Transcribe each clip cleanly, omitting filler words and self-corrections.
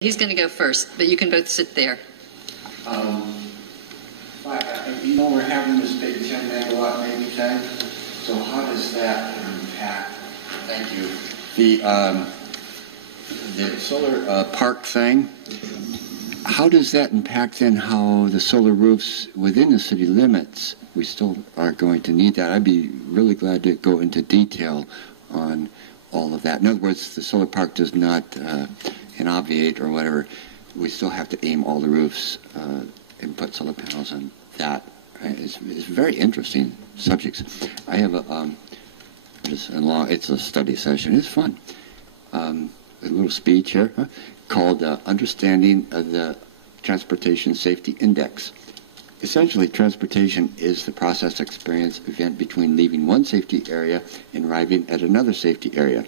He's going to go first, but you can both sit there. We're having this big 10 megawatt maybe thing. So how does that impact? Thank you. The solar park thing. How does that impact then how the solar roofs within the city limits? We still are going to need that. I'd be really glad to go into detail on all of that. In other words, the solar park does not inobviate or whatever. We still have to aim all the roofs and put solar panels on that. It's very interesting subjects. I have it's a study session. It's fun. A little speech here called Understanding the Transportation Safety Index. Essentially, transportation is the process experience event between leaving one safety area and arriving at another safety area.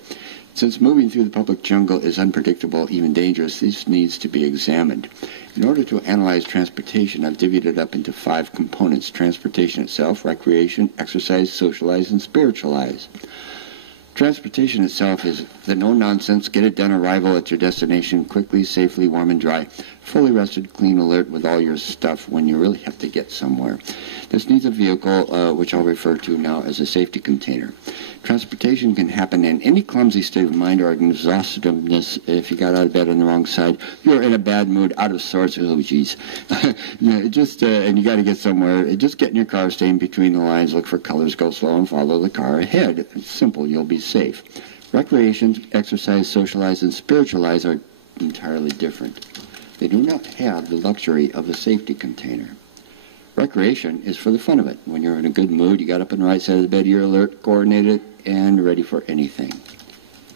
Since moving through the public jungle is unpredictable, even dangerous, this needs to be examined. In order to analyze transportation, I've divvied it up into 5 components: transportation itself, recreation, exercise, socialize, and spiritualize. Transportation itself is the no-nonsense, get-it-done arrival at your destination quickly, safely, warm and dry, fully rested, clean, alert with all your stuff when you really have to get somewhere. This needs a vehicle, which I'll refer to now as a safety container. Transportation can happen in any clumsy state of mind or exhaustiveness. If you got out of bed on the wrong side, you're in a bad mood, out of sorts. Oh, geez. And you got to get somewhere. Just get in your car, stay in between the lines, look for colors, go slow, and follow the car ahead. It's simple. You'll be safe. Recreation, exercise, socialize, and spiritualize are entirely different. They do not have the luxury of a safety container. Recreation is for the fun of it. When you're in a good mood, you got up on the right side of the bed, you're alert, coordinated, and ready for anything.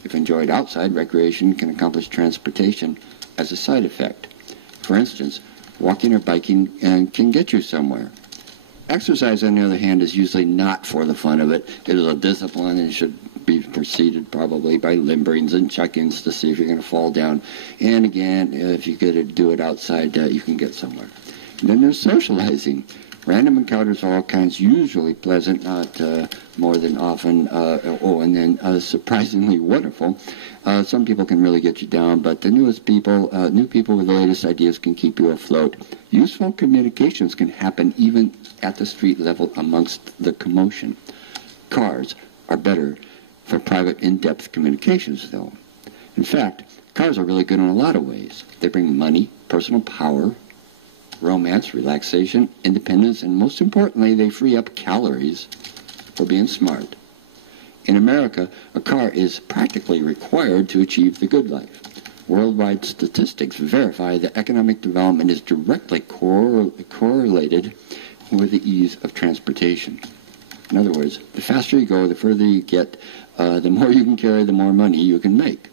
If enjoyed outside, recreation can accomplish transportation as a side effect. For instance, walking or biking can get you somewhere. Exercise, on the other hand, is usually not for the fun of it. It is a discipline and should be preceded probably by limberings and check-ins to see if you're going to fall down. And again, if you could do it outside, you can get somewhere. And then there's socializing. Random encounters of all kinds, usually pleasant, not more than often, and then surprisingly wonderful. Some people can really get you down, but the new people with the latest ideas can keep you afloat. Useful communications can happen even at the street level amongst the commotion. Cars are better for private, in-depth communications, though. In fact, cars are really good in a lot of ways. They bring money, personal power, romance, relaxation, independence, and most importantly, they free up calories for being smart. In America, a car is practically required to achieve the good life. Worldwide statistics verify that economic development is directly correlated with the ease of transportation. In other words, the faster you go, the further you get, the more you can carry, the more money you can make.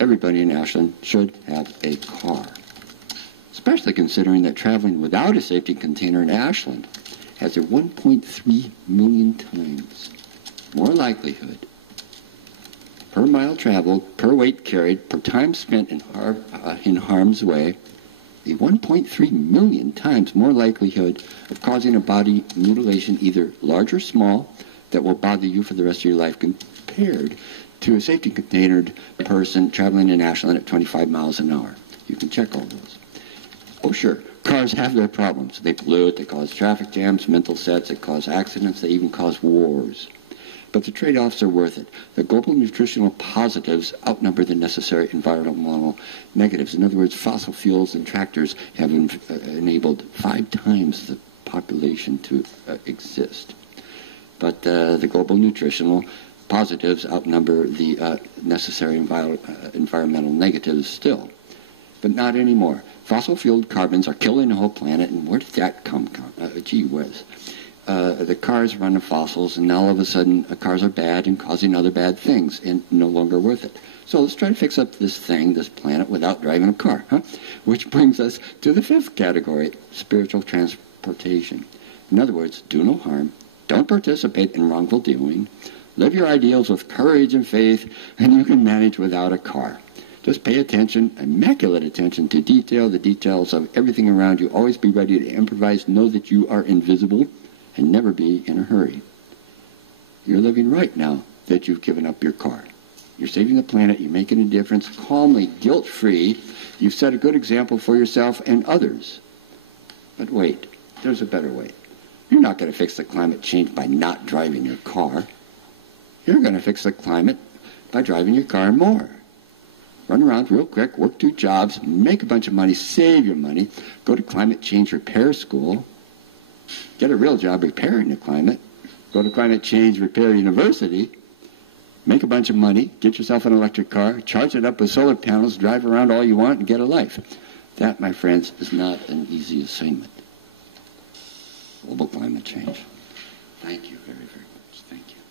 Everybody in Ashland should have a car, especially considering that traveling without a safety container in Ashland has a 1.3 million times more likelihood per mile traveled, per weight carried, per time spent in harm's way, a 1.3 million times more likelihood of causing a body mutilation, either large or small, that will bother you for the rest of your life compared to a safety containered person traveling in Ashland at 25 miles an hour. You can check all those. Oh, sure, cars have their problems. They pollute, they cause traffic jams, mental sets, they cause accidents, they even cause wars. But the trade-offs are worth it. The global nutritional positives outnumber the necessary environmental negatives. In other words, fossil fuels and tractors have enabled 5 times the population to exist. But the global nutritional positives outnumber the necessary environmental negatives still. But not anymore. Fossil-fueled carbons are killing the whole planet, and where did that come from? Gee whiz. The cars run on fossils, and now all of a sudden cars are bad and causing other bad things and no longer worth it. So let's try to fix up this planet, without driving a car, Which brings us to the 5th category, spiritual transportation. In other words, do no harm, don't participate in wrongful doing, live your ideals with courage and faith, and you can manage without a car. Just pay attention, immaculate attention to detail, the details of everything around you. Always be ready to improvise, know that you are invisible, and never be in a hurry. You're living right now that you've given up your car. You're saving the planet. You're making a difference calmly, guilt-free. You've set a good example for yourself and others. But wait, there's a better way. You're not going to fix the climate change by not driving your car. You're going to fix the climate by driving your car more. Run around real quick, work 2 jobs, make a bunch of money, save your money, go to climate change repair school, get a real job repairing the climate, go to climate change repair university, make a bunch of money, get yourself an electric car, charge it up with solar panels, drive around all you want, and get a life. That, my friends, is not an easy assignment. Global climate change. Thank you very, very much. Thank you.